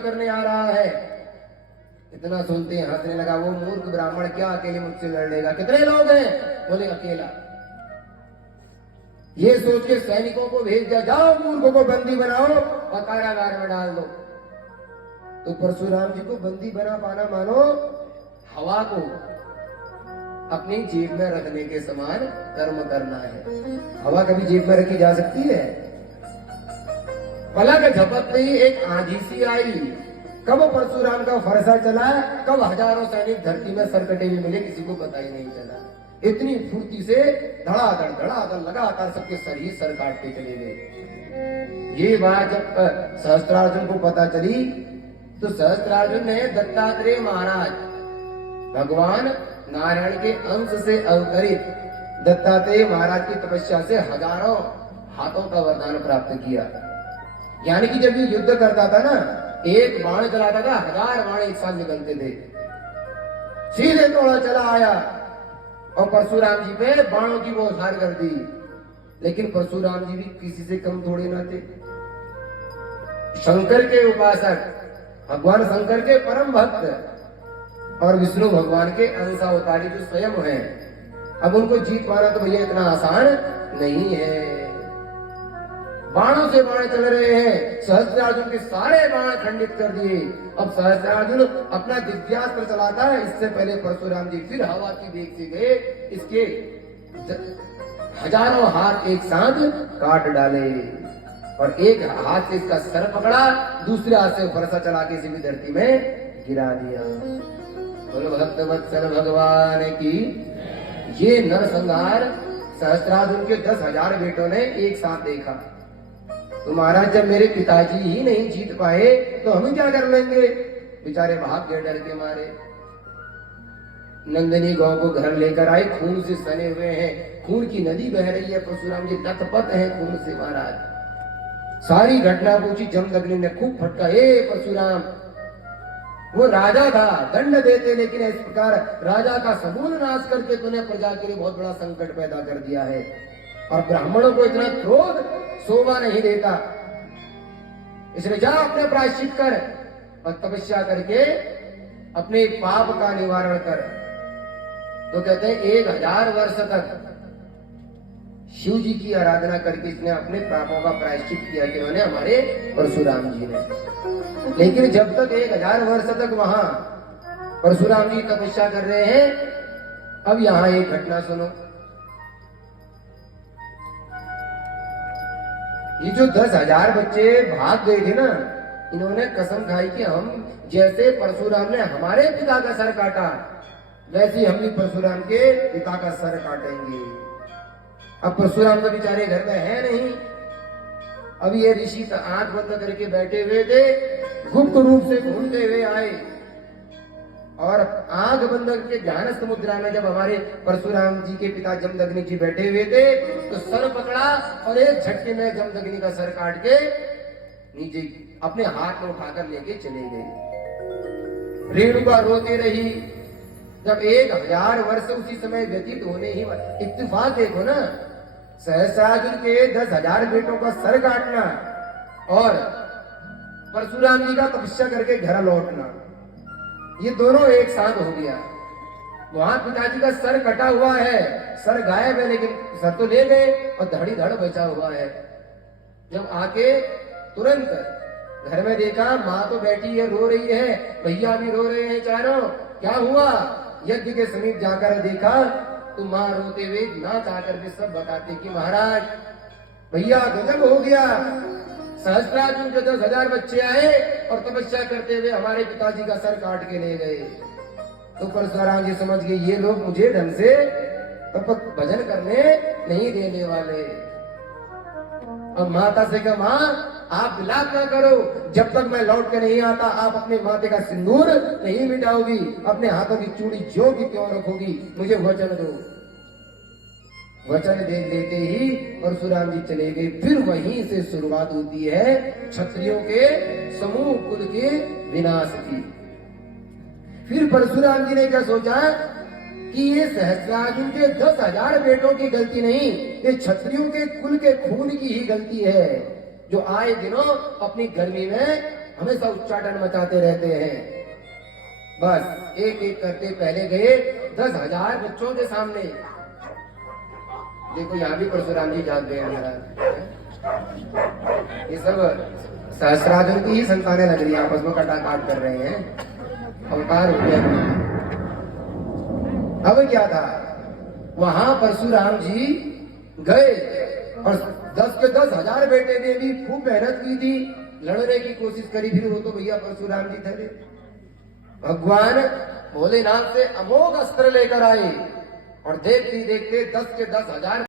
करने आ रहा है। इतना सुनते हैं हंसने लगा। वो मूर्ख ब्राह्मण क्या अकेले मुझसे लड़ लेगा? कितने लोग हैं? बोले अकेला। ये सोच के सैनिकों को भेज दिया, जाओ मूर्ख को बंदी बनाओ और कारागार में डाल दो। तो परशुराम जी को बंदी बना पाना मानो हवा को अपनी जेब में रखने के समान कर्म करना है। हवा कभी जेब में रखी जा सकती है? पलक झपकते ही एक आंधी सी आई। कब परशुराम का फरसा चला, कब हजारों सैनिक धरती में सरकटे हुए मिले, किसी को पता ही नहीं चला। इतनी फुर्ती से धड़ाधड़ लगातार सबके सर ही सर काटते चले गए। ये बात जब सहस्त्रार्जुन को पता चली तो सहस्त्रार्जुन ने दत्तात्रेय महाराज भगवान नारायण के अंश से अवतरित दत्तात्रेय महाराज की तपस्या से हजारों हाथों का वरदान प्राप्त किया। यानी कि जब ये युद्ध करता था ना, एक बाण चलाता था, 1000 बाण एक साथ निकलते थे। सीधे तोड़ा चला आया और परशुराम जी पे बाणों की बौछार कर दी। लेकिन परशुराम जी भी किसी से कम थोड़े ना थे। शंकर के उपासक, भगवान शंकर के परम भक्त और विष्णु भगवान के अंशावतारी जो स्वयं हैं, अब उनको जीत पाना तो भैया इतना आसान नहीं है। बाणों से बाण चल रहे हैं। सहस्त्रार्जुन के सारे बाण खंडित कर दिए। अब सहस्त्रार्जुन अपना दिव्यास्त्र चलाता है। इससे पहले परशुराम जी फिर हवा की वेग से गए, इसके हजारों हाथ एक साथ काट डाले और एक हाथ से इसका सर पकड़ा, दूसरे हाथ से फरसा चला के इसे भी धरती में गिरा दिया। बोलो भक्त वत्सल भगवान की। ये नरसंहार सहस्त्रार्जुन के 10,000 बेटों ने एक साथ देखा। तो महाराज जब मेरे पिताजी ही नहीं जीत पाए तो हम क्या कर लेंगे? बेचारे भाग गए डर के मारे। नंदिनी गौ को घर लेकर आए, खून से सने हुए हैं, खून की नदी बह रही है। परशुराम जी लथपथ हैं खून से महाराज। सारी घटना पूछी। जमदग्नि ने खूब फटका, ए परशुराम, वो राजा था, दंड देते, लेकिन इस प्रकार राजा का समूल नाश करके तूने प्रजा के लिए बहुत बड़ा संकट पैदा कर दिया है। और ब्राह्मणों को इतना क्रोध शोभा नहीं देता, इसलिए जा अपने प्रायश्चित कर और तपस्या करके अपने पाप का निवारण कर। तो कहते हैं 1000 वर्ष तक शिव जी की आराधना करके इसने अपने पापों का प्रायश्चित किया कि उन्होंने हमारे परशुराम जी ने। लेकिन जब तक 1000 वर्ष तक वहां परशुराम जी तपस्या कर रहे हैं, अब यहां एक घटना सुनो। ये जो 10,000 बच्चे भाग गए थे ना, इन्होंने कसम खाई कि हम जैसे परशुराम ने हमारे पिता का सर काटा, वैसे हम भी परशुराम के पिता का सर काटेंगे। अब परशुराम तो बेचारे घर में है नहीं। अब ये ऋषि आंख बंद करके बैठे हुए थे, गुप्त रूप से घूमते हुए आए और आंख बंद करके ध्यानस्थ मुद्रा में जब हमारे परशुराम जी के पिता जमदग्नि जी बैठे हुए थे, तो सर पकड़ा और एक झटके में जमदग्नि का सर काट के नीचे अपने हाथ में उठाकर लेके चले गए। रेणुका रोती रही। जब 1000 वर्ष उसी समय व्यतीत होने ही, इत्तेफाक देखो ना, सहस्त्रार्जुन के 10,000 बेटों का सर काटना और परशुराम जी का तपस्या करके घर लौटना, ये दोनों एक साथ हो गया। वहां पिताजी का सर कटा हुआ है, सर गायब है, लेकिन सर तो ले गए और धड़ी धड़ बचा हुआ है। जब आके तुरंत घर में देखा, माँ तो बैठी है, रो रही है, भैया भी रो रहे हैं चारों। क्या हुआ? यज्ञ के समीप जाकर देखा तो माँ रोते हुए नाच आकर के सब बताते कि महाराज भैया गजब हो गया। सहस्त्रार्जुन के 10,000 बच्चे आए और तपस्या करते हुए हमारे पिताजी का सर काट के ले गए। तो परशुराम जी समझ गए ये लोग मुझे ढंग से भजन करने नहीं देने वाले। और माता से कहा, माँ आप विलाप ना करो, जब तक मैं लौट के नहीं आता आप अपने माथे का सिंदूर नहीं मिटाओगी, अपने हाथों की चूड़ी जो की त्यों रखोगी, मुझे वचन दो। वचन दे देते ही परशुराम जी चले गए। फिर वहीं से शुरुआत होती है क्षत्रियों के समूह कुल के विनाश की। फिर परशुराम जी ने क्या सोचा कि ये सहस्त्रार्जुन के 10,000 बेटों की गलती नहीं, ये क्षत्रियों के कुल के खून की ही गलती है, जो आए दिनों अपनी गर्मी में हमेशा उच्चाटन मचाते रहते हैं। बस एक एक करते पहले गए 10,000 बच्चों के सामने। देखो यहाँ भी परशुराम जी जानते हैं महाराज, ये सब सहस्रार्जुन की ही संतानें लग रही है, आपस में कटाकाट कर रहे हैं, अवतार हो गया। अब क्या था, वहां परशुराम जी गए और 10 के 10,000 बेटे ने भी खूब मेहनत की थी, लड़ने की कोशिश करी, फिर वो तो भैया परशुराम जी थे। भगवान भोलेनाथ से अमोघ अस्त्र लेकर आए और देखते देखते 10 के 10,000